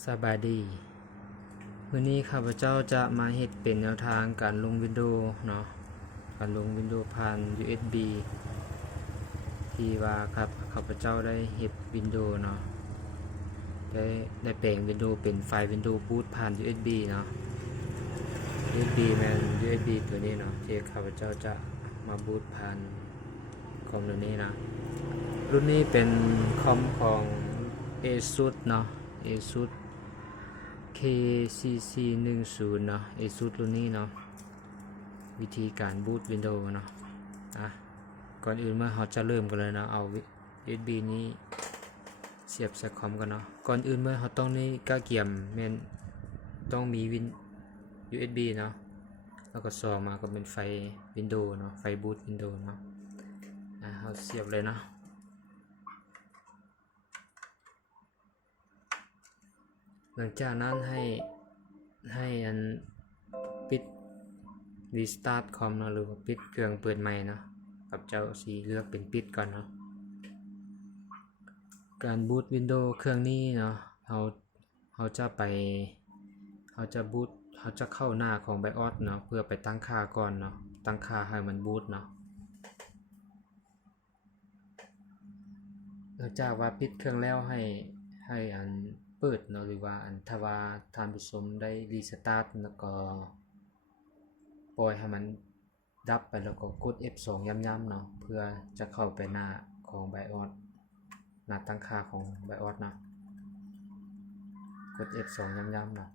สบายดีวันนี้ข้าพเจ้าจะมาเฮ็ดเป็นแนวทางการลงวินโดว์เนาะการลงวินโดว์ผ่าน USB ที่ว่าครับข้าพเจ้าได้เฮ็ดวินโดว์เนาะได้ได้แปลงวินโดว์เป็นไฟล์วินโดว์บูตผ่าน USB เนาะ USB แมน USB ตัวนี้เนาะที่ข้าพเจ้าจะมาบูตผ่านคอมตัวนี้นะรุ่นนี้เป็นคอมของ ASUS เนาะ ASUS KCC 1 0เนาะ ASUS รุ่นนี้เนาะ วิธีการบูต Windows เนาะ อะ ก่อนอื่นเมื่อเราจะเริ่มกันเลยเนาะ เอา USB นี้เสียบใส่คอมกันเนาะ ก่อนอื่นเมื่อเราต้องนี่ก็เกี่ยมแม่นต้องมีวิน USB เนาะ แล้วก็ซองมาก็เป็นไฟ Windows เนาะ ไฟบูต Windows เนาะ อะเราเสียบเลยเนาะ หลังจากนั้นให้ให้อันปิด restart คอมเนาะหรือว่าปิดเครื่องเปิดใหม่เนาะกับเจ้าสีเลือกเป็นปิดก่อนเนาะการบูต Windows เครื่องนี้เนาะเราเราจะไปเราจะบูตเราจะเข้าหน้าของ BIOS เนาะเพื่อไปตั้งค่าก่อนเนาะตั้งค่าให้มันบูตเนาะหลังจากว่าปิดเครื่องแล้วให้ให้อัน เปิดเนาะหรือว่าอันถ้าว่าท่านผู้ชมได้รีสตาร์ทแล้วก็ปล่อยให้มันดับไปแล้วก็กด F2 ย้ำๆเนาะเพื่อจะเข้าไปหน้าของ BIOS หน้าตั้งค่าของ BIOS เนาะกด F2 ย้ำๆเนาะ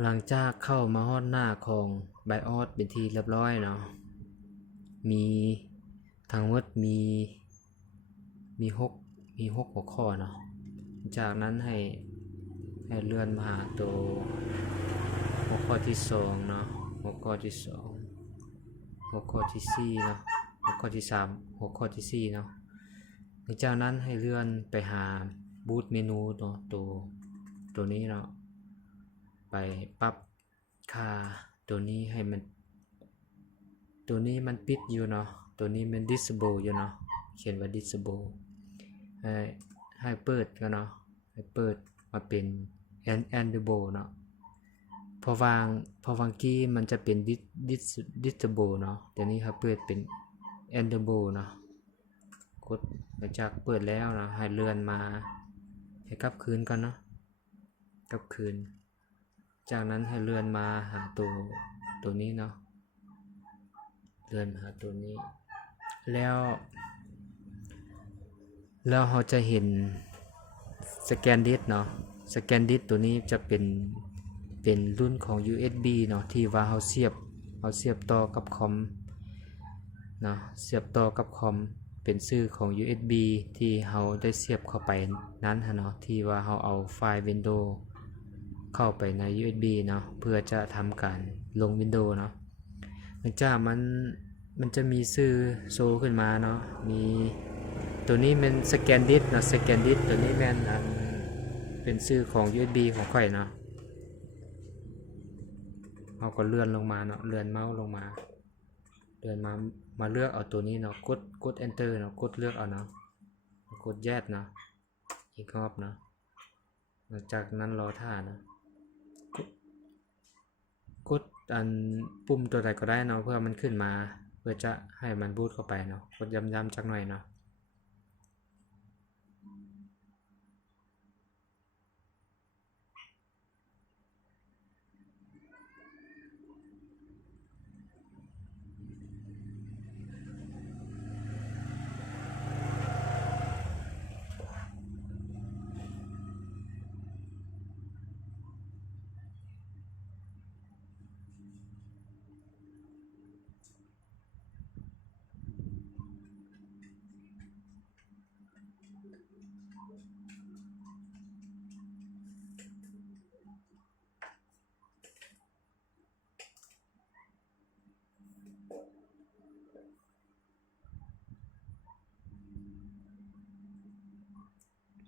หลังจากเข้ามาฮอดหน้าของ BIOS เป็นที่เรียบร้อยเนาะมีทั้งหมดมี มี6มี6หัวข้อเนาะจากนั้นให้ให้เลื่อนมาหาตัวหัวข้อที่สองเนาะหัวข้อที่สองหัวข้อที่สี่เนาะหัวข้อที่สามหัวข้อที่สี่เนาะจากนั้นให้เลื่อนไปหาบูตเมนูเนาะตัวตัวนี้เนาะไปปรับค่าตัวนี้ให้มัน ตัวนี้มันปิดอยู่เนาะตัวนี้มัน disable อยู่เนาะเขียนว่า disable ให้ให้เปิดกันเนาะให้เปิดมาเป็น and andable เนาะพอวางพอวางกี้มันจะเป็น dis dis disable เนาะเดี๋ยวนี้ครับเปิดเป็น andable เนาะกดหลังจากเปิดแล้วนะให้เลื่อนมาให้กลับคืนก่อนเนาะกลับคืน จากนั้นให้เลื่อนมาหาตัวตัวนี้เนาะเลื่อนมาหาตัวนี้ แล้ว แล้วเราจะเห็นสแกนดิสเนาะสแกนดิสตัวนี้จะเป็นเป็นรุ่นของ USB เนาะที่ว่าเราเสียบเราเสียบต่อกับคอมเนาะเสียบต่อกับคอมเป็นชื่อของ USB ที่เราได้เสียบเข้าไปนั้นฮะเนาะที่ว่าเราเอาไฟล์ Windows เข้าไปใน USB เนาะเพื่อจะทำการลง Windows เนาะหลังจากมันมันจะมีชื่อโชว์ขึ้นมาเนาะมี ตัวนี้เป็นสแกนดิสนะสแกนดิสตัวนี้แม่นอันเป็นชื่อของ USB ของข่อยเนาะเราก็เลื่อนลงมาเนาะเลื่อนเมาส์ลงมา เลื่อนมามาเลือกเอาตัวนี้เนาะกดกด enter เนาะกดเลือกเอาเนาะกดแยกเนาะอีกรอบเนาะหลังจากนั้นรอท่าเนาะกดกดอันปุ่มตัวใดก็ได้เนาะเพื่อมันขึ้นมา เพื่อจะให้มันบูตเข้าไปเนาะกดย้ำๆจักหน่อยเนาะ